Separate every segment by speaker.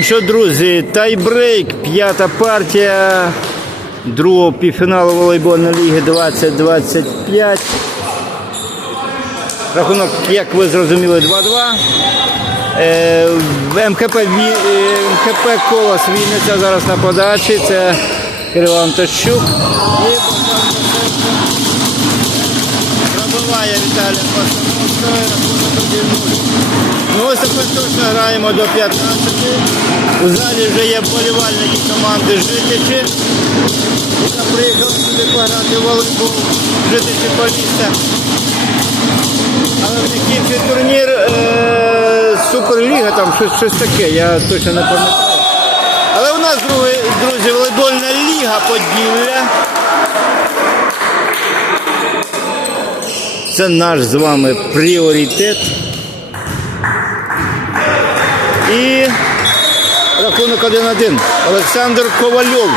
Speaker 1: Що, друзі, тайбрейк, п'ята партія другого півфіналу волейбольної ліги 2025. Рахунок, як ви зрозуміли, 2-2. Е, МКП, е, МКП Колос Вінниця зараз на подачі. Це Кирило Антощук. Пробиває Віталій 1-0. Ну ось остаточно граємо до 15. У залі вже є вболівальники команди Житичі. Я приїхав сюди пограти волейбол Житичі Полісся. Але в них турнір е, Суперліга, там щось, щось таке, я точно не пам'ятаю. Але у нас, друзі, волейбольна ліга Поділля. Це наш з вами пріоритет. І рахунок 1-1. Олександр Ковальов.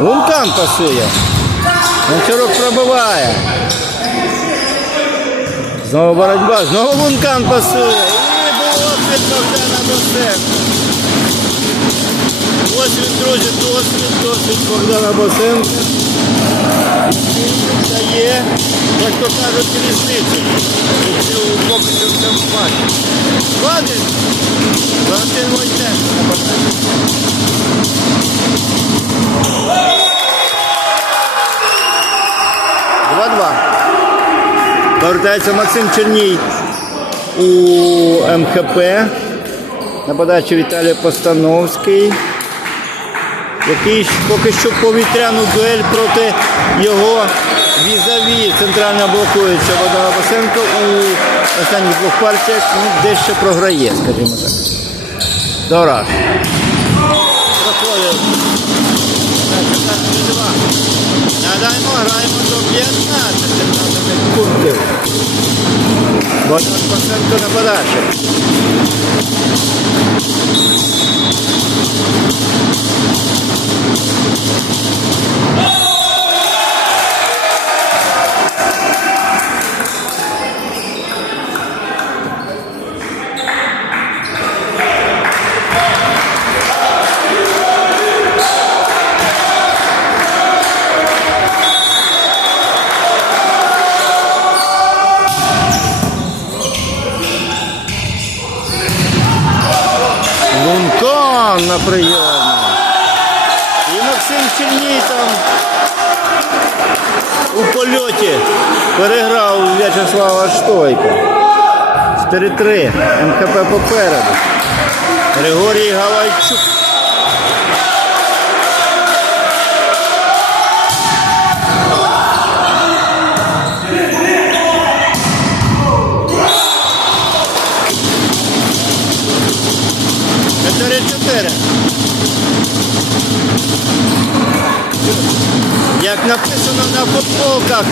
Speaker 1: Вулкан пасує. Гончарок пробиває. Знову боротьба, знову вулкан пасує. І було під Богдана Босенка. Ось він, друзі, досвід, досвід Богдана Босенка. Він дає, як то кажуть, різницю. у цьому- Поки що в цьому матчі. Владик, Валентин Войтенко на подачі. Два-два. Повертається Максим Черній у МХП. На подачі Віталій Постановський. Який поки що повітряну дуель проти його візаві центрально блокуюча Богдана Басенко у останніх двох партіях ну, дещо програє, скажімо так. Дорож. Нагадаємо, граємо до 15 15 пунктів. Богдан Пасенко на. Лункон прийомі. І Максим Черній там у польоті переграв В'ячеслава Штойка. 4-3. МХП попереду. Григорій Галайчук. Написано на футболках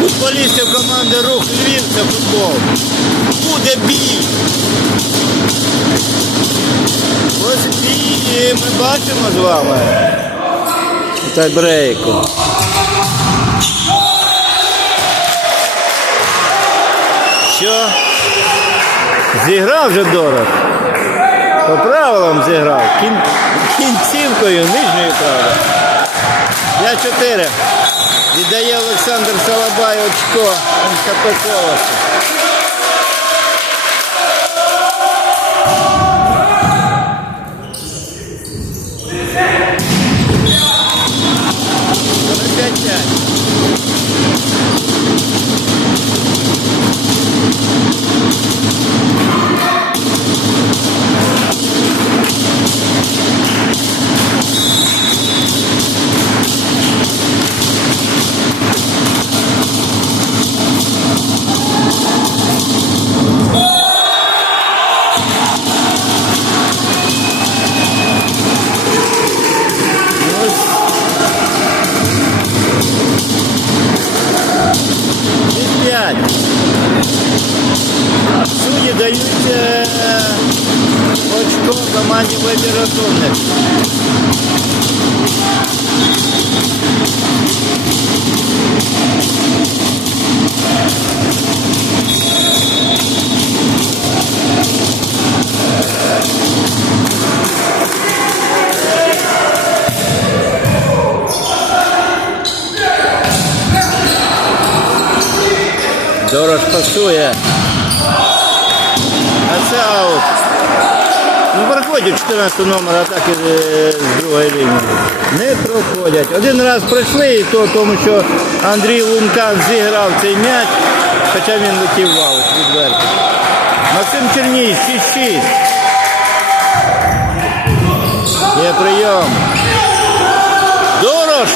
Speaker 1: футболістів команди Рух Львів це футбол. Буде бій. Ось бій і ми бачимо з вами. Тайбрейку. Що? Зіграв вже Дорог. По правилам зіграв. Кін... Кінцівкою, нижньою правда. 5-4. Віддає Олександр Салабай очко МКП Колосу. Дорож. А це аут. Ну, проходять 14 номер атаки е, з другої лінії. Не проходять. Один раз пройшли, і то тому, що Андрій Лункан зіграв цей м'яч, хоча він летів в аут відверто. Максим Черній, 6-6. Є прийом. Дорож!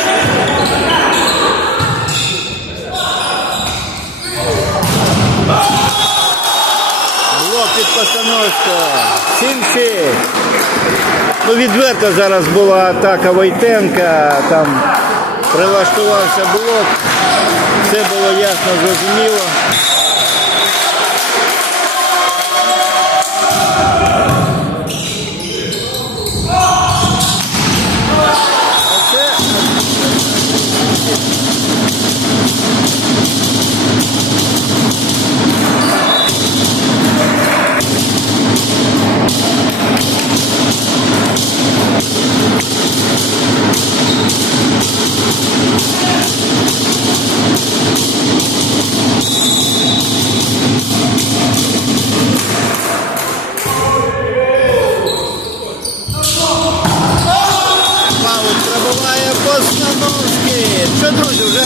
Speaker 1: Блок під постановка. 7-6. Ну, відверто зараз була атака Войтенка, там прилаштувався блок. Все було ясно, зрозуміло. Павлик пробиває постановки. Що, друзі, вже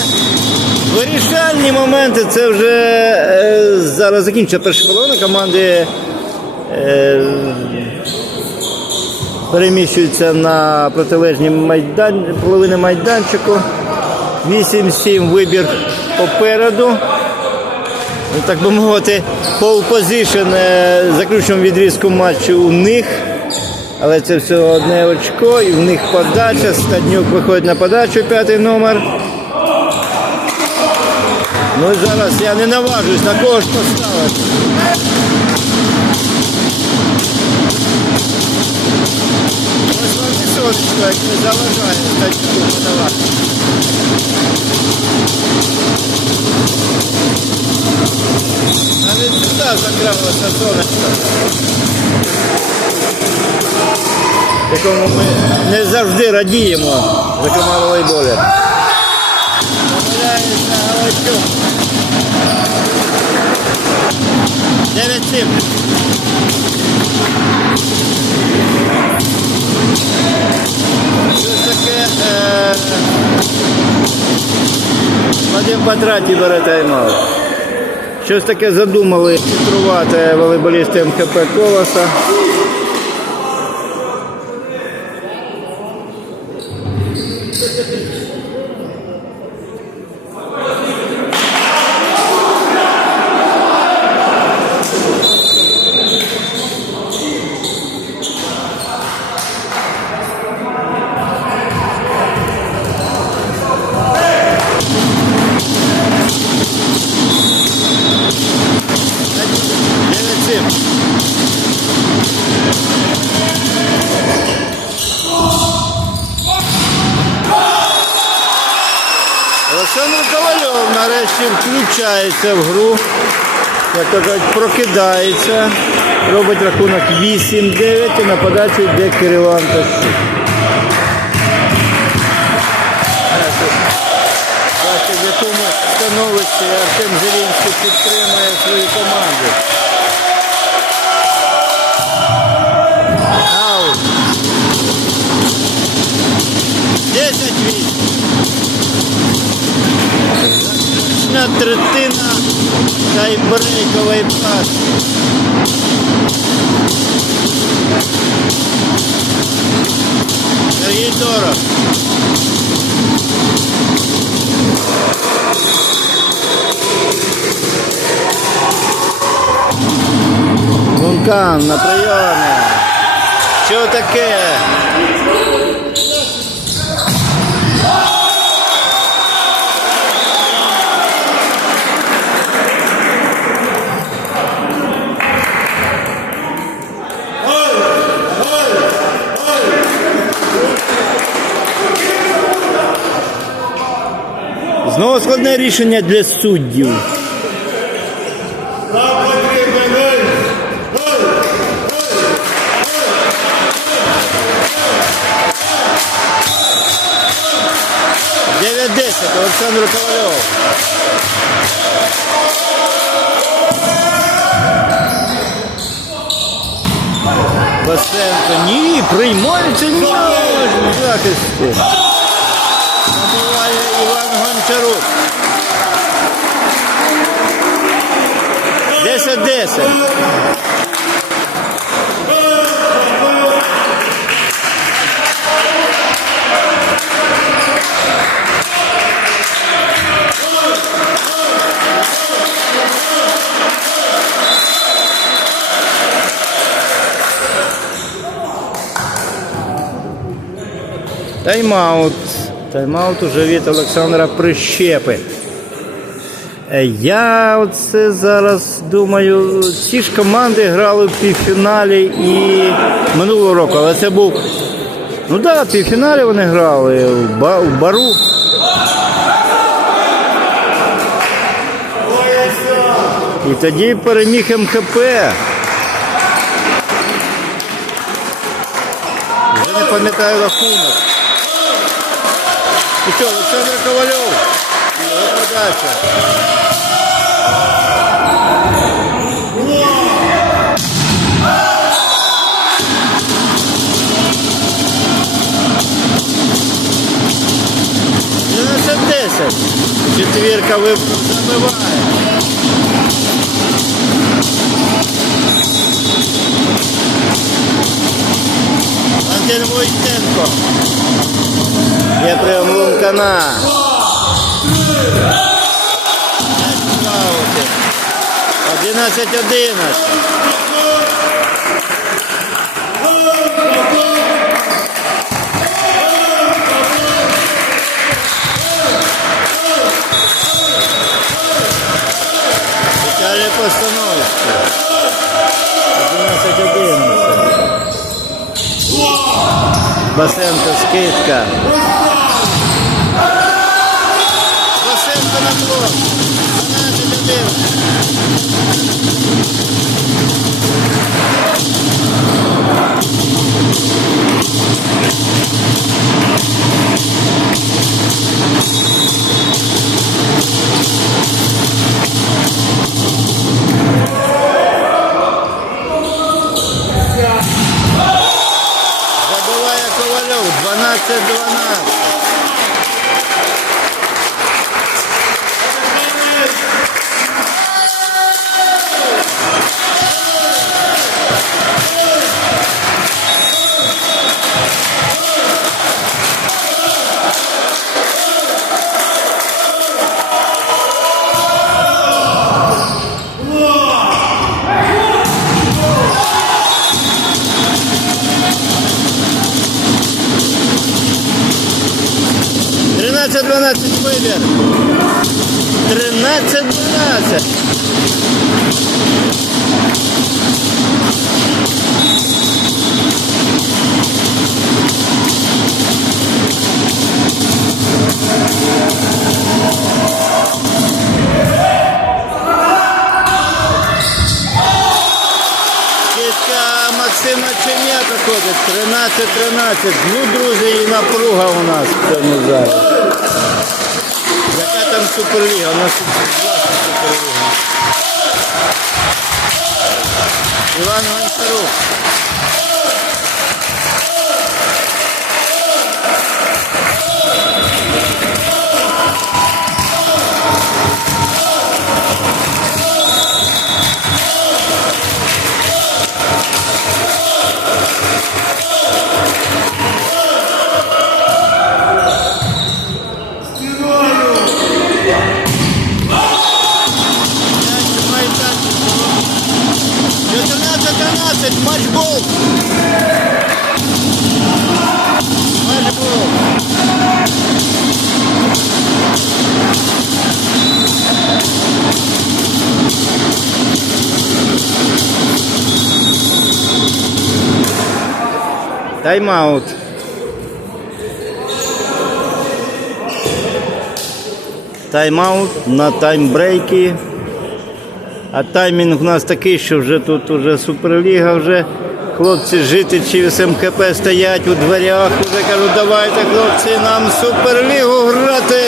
Speaker 1: вирішальні моменти. Це вже е, зараз закінчиться перша половина. Команди е, переміщуються на протилежні майдан, половини майданчику. 8-7 вибір попереду. Ну, Так би мовити, пол позишн заключному відрізку матчу у них. Але це все одне очко, і в них подача. Стаднюк виходить на подачу, п'ятий номер. Ну і зараз я не наважусь на кого ж поставити. Ось як не заважає Стаднюку подавати. Навіть сюди закралося сонечко. Якому ми не завжди радіємо команду волейболі. Галичук. 9-7. Щось таке. Е... Вадим Патраті бере тайм-аут. Щось таке задумали фільтрувати волейболісти МХП Колоса. Дев'ять сім. Олександр Ковальов нарешті включається в гру, як то кажуть, прокидається, робить рахунок 8-9 і на подачу йде Кирило Антощук. Бачите, в якому становищі Артем Зелінський підтримує свою команду. Заключна третина тайбрейкової пас. Сергій Доров. Вулкан на прийомі. Що таке? Знову складне рішення для суддів. Дев'ять десять Олександр Ковальов. Басенко. Ні, приймається ні захисті. Набуває Іван Гончарук. 10-10. Тайм-аут. Тайм-аут уже від Олександра Прищепи. Е, Я оце зараз думаю, ці ж команди грали в півфіналі і минулого року, але це був. Ну так, да, в півфіналі вони грали в, бару. І тоді переміг МХП. Вже не пам'ятаю рахунок. І що, Олександр Ковальов. Його подача. Це 10. Четвірка ви- забиває. Антон Войтенко. Постановочка. Одинадцять одинадцять. Басенко скидка. Тринадцять Максима Ченята ходить. 13-13. Ну, друзі, і напруга у нас в цьому залі. Яка там суперліга? જીવન શરૂ 12-12, матчбол. Матчбол. Тайм-аут. Тайм-аут на таймбрейке. А таймінг у нас такий, що вже тут уже суперліга, вже хлопці житичі з МКП стоять у дверях, вже кажуть, давайте хлопці нам суперлігу грати.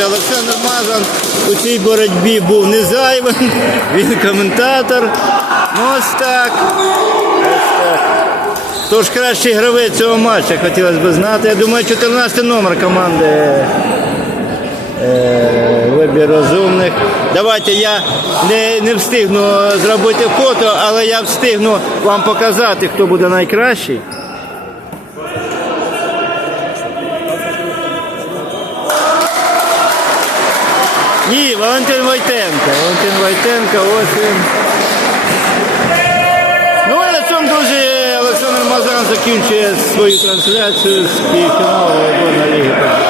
Speaker 1: Друзі? Олександр Мазан у цій боротьбі був не зайвим. Він коментатор. Ну ось так. Ось так. Хто кращий гравець цього матчу, хотілося б знати. Я думаю, 14 номер команди е, вибір розумних. Давайте я не, не встигну зробити фото, але я встигну вам показати, хто буде найкращий. Валентин Войтенко. Валентин Войтенко, ось він. Ну і на цьому, друзі, Олександр Мазан закінчує свою трансляцію з півфіналу Ліги.